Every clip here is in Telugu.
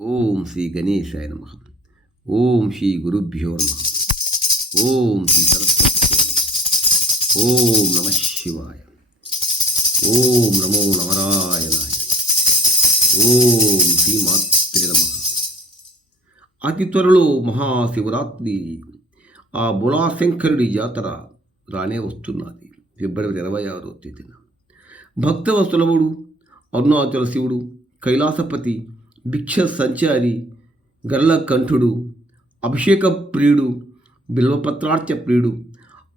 ఓం శ్రీ గణేశాయ నమః. ఓం శ్రీ గురుభ్యో నమః. ఓం శ్రీ సరస్వతి. ఓం నమ శివాయ. ఓం నమో నమరాయణాయ. ఓం శ్రీ మాత్రే నమః. అతి త్వరలో మహాశివరాత్రి ఆ బులాశంకరుడి జాతర రానే వస్తున్నది. ఫిబ్రవరి 26వ తేదీన భక్తవత్సలవుడు అరుణాచల శివుడు, కైలాసపతి, భిక్ష సంచారి, గరళకంఠుడు, అభిషేక ప్రియుడు, బిల్వపత్రార్చ ప్రియుడు,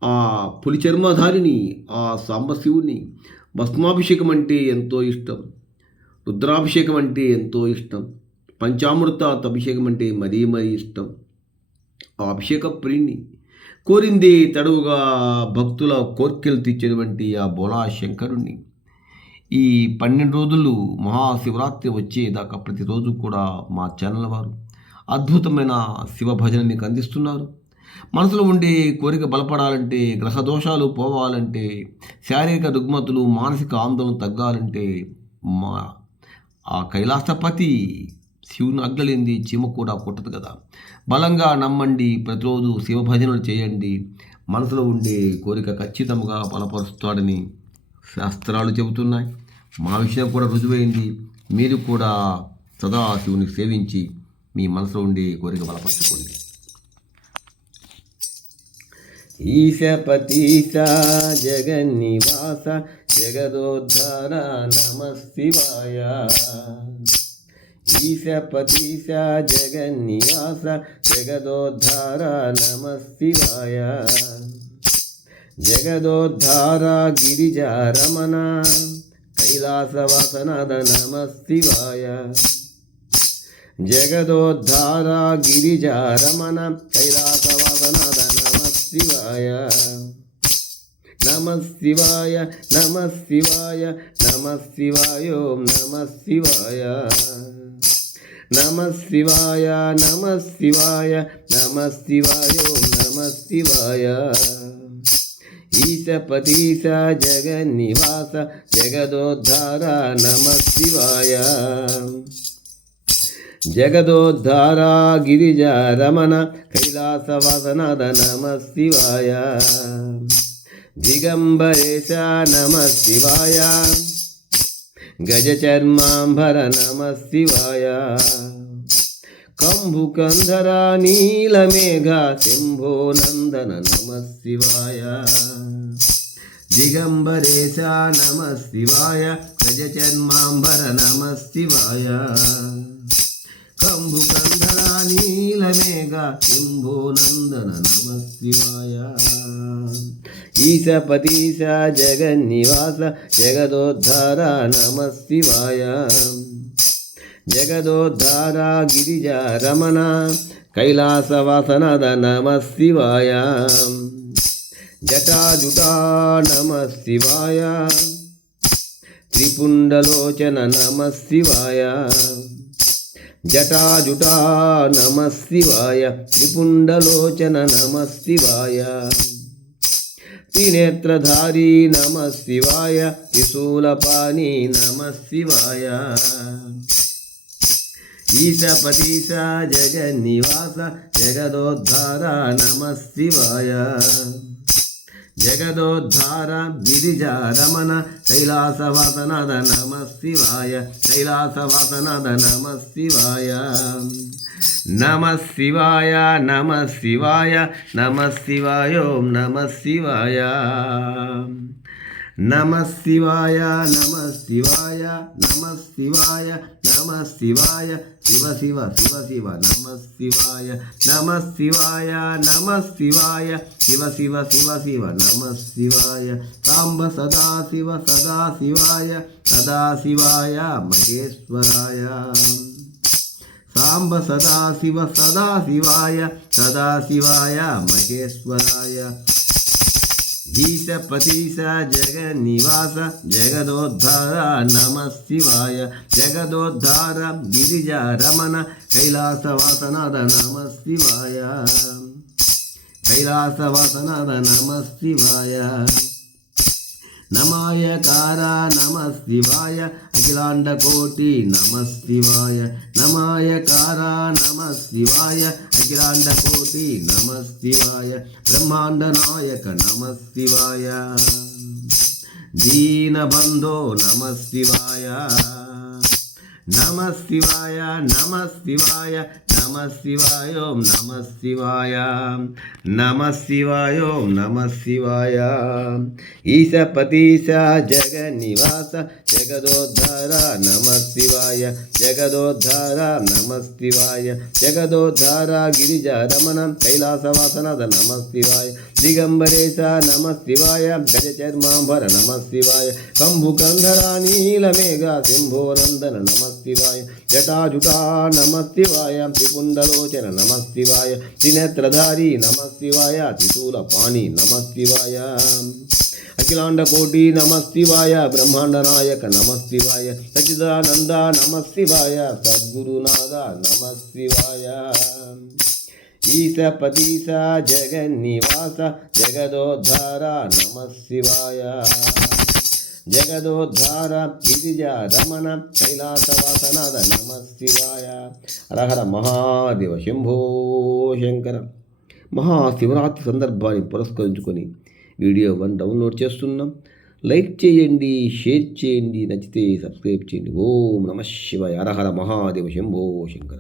ఆ పులి చర్మధారిని ఆ సాంబశివుని భస్మాభిషేకం అంటే ఎంతో ఇష్టం, రుద్రాభిషేకం అంటే ఎంతో ఇష్టం, పంచామృత అభిషేకం అంటే మరీ ఇష్టం. ఆ అభిషేక ప్రియుని కోరిందే తడవుగా భక్తుల కోర్కెలు తీర్చేటువంటి ఆ బోలా శంకరుణ్ణి ఈ 12 రోజులు మహాశివరాత్రి వచ్చేదాకా ప్రతిరోజు కూడా మా ఛానల్ వారు అద్భుతమైన శివ భజన మీకు అందిస్తున్నారు. మనసులో ఉండే కోరిక బలపడాలంటే, గ్రహదోషాలు పోవాలంటే, శారీరక రుగ్మతులు, మానసిక ఆందోళన తగ్గాలంటే మా ఆ కైలాసపతి శివుని అగ్గలేంది చీమ కూడా పుట్టదు కదా. బలంగా నమ్మండి, ప్రతిరోజు శివ భజనలు చేయండి. మనసులో ఉండే కోరిక ఖచ్చితంగా బలపరుస్తాడని శాస్త్రాలు చెబుతున్నాయి. మా విషయం కూడా రుజువైంది. మీరు కూడా సదా శివుని సేవించి మీ మనసులో ఉండే కోరిక బలపరచుకోండి. ఈశపతీశ జగన్నివాస జగదోద్ధార నమ శివాయ. ఈశపతీశ జగన్నివాస జగదోద్ధార నమ శివాయ. జగదోద్ధార గిరిజారమణ కైలాసవాసనాద నమ శివాయ. జగదోద్ధార గిరిజారమణ కైలాసవాసనాద నమ శివాయ. నమ శివాయ నమ శివాయ నమ శివాయ ఓం నమ శివాయ. నమ శివాయ నమ శివాయ నమ శివాయ ఓం నమ శివాయ. ఈశపతీశ జగన్నివాస జగదోద్ధార నమ శివాయ. జగదోద్ధార గిరిజారమణ కైలాసవాసనాద నమ శివాయ. దిగంబరేశ నమ శివాయ. గజచర్మాంబర నమ శివాయ. కంభుకంధర నీలమేఘ శంభో నందన నమ శివాయ. దిగంబరేశ నమ శివాయ. గజచర్మాంబర నమ శివాయ. కంభుకంధర నీలమేఘ శంభో నందన నమ శివాయ. ఈశపతీశ జగన్నివాస జగదోద్ధార నమ శివాయ. జగదోద్ధార గిరిజారమణ కైలాసవాసనాద నమ శివాయ. జటాజుటా నమ శివాయ. త్రిపుండలోచన నమ శివాయ. జటాజుటా నమ శివాయ. త్రిపుండలోచన నమ శివాయ. త్రినేత్రధారీ నమ శివాయ. త్రిశూలపాణి నమ శివాయ. ఈశపతీశ జగన్నివాస జగదోద్ధార నమ శివాయ. జగదోద్ధార గిరిజారమణ కైలాసవాసనాద నమ శివాయ. కైలాసవాసనాద నమ శివాయ. నమ శివాయ నమ శివాయ నమ శివాయ ఓం నమ శివాయ. నమ శివాయ నమ శివాయ నమ శివాయ నమ శివాయ. శివ శివ శివ శివ నమ శివాయ. నమ శివాయ నమ శివాయ. శివ శివ శివ శివ నమ శివాయ. సాంబ సదాశివ సదాశివాయ సదాశివాయ మహేశ్వరాయ. సాంబ సదాశివ సదాశివాయ సదాశివాయ మహేశ్వరాయ. ఈశపతీశ జగన్నివాస జగదోద్ధార నమ శివాయ. జగదోద్ధార గిరిజారమణ కైలాసవాసనాద నమ శివాయ. కైలాసవాసనాద నమ శివాయ. నమాయకార నమ శివాయ అఖిలాండకోటి నమ శివాయ నమాయకార నమ శివాయ అఖిలాండకోటి నమ శివాయ బ్రహ్మాండ నాయక నమ శివాయ దీనబంధో నమ శివాయ నమ శివాయ నమ శివాయ నమ శివాయ ఓం నమ శివాయ నమ శివాయ ఓం నమ శివాయ ఈశపతీశ జగన్నివాస జగదోద్ధార నమ శివాయ జగదోద్ధార నమ శివాయ జగదోద్ధార గిరిజారమణ కైలాసవాసనద నమ శివాయ దిగంబరేశ నమ శివాయ గజచర్మాంబర నమ శివాయ కంభుకంధర నీలమేఘ శంభోనందన నమ శివాయ జటాజుటా నమ శివాయ త్రిపుండలోచన నమ శివాయ త్రినేత్రధారి నమ శివాయ త్రిశూలపాణి నమ శివాయ అఖిలాండకోటి నమ శివాయ బ్రహ్మాండ నాయక నమ శివాయ సచిదానంద నమ శివాయ సద్గురునాథ నమ శివాయ ఈశపతీశ జగన్నివాస జగదోద్ధార నమ శివాయ జగదోద్ధార గిరిజా రమణ కైలాసవాసనాద నమ శివాయ హరహర మహాదేవ శంభో శంకర. మహాశివరాత్రి సందర్భాన్ని పురస్కరించుకొని వీడియో 1 డౌన్లోడ్ చేస్తున్నాం. లైక్ చేయండి, షేర్ చేయండి, నచ్చితే సబ్స్క్రైబ్ చేయండి. ఓం నమ శివాయ. హరహర మహాదేవ శంభో శంకర.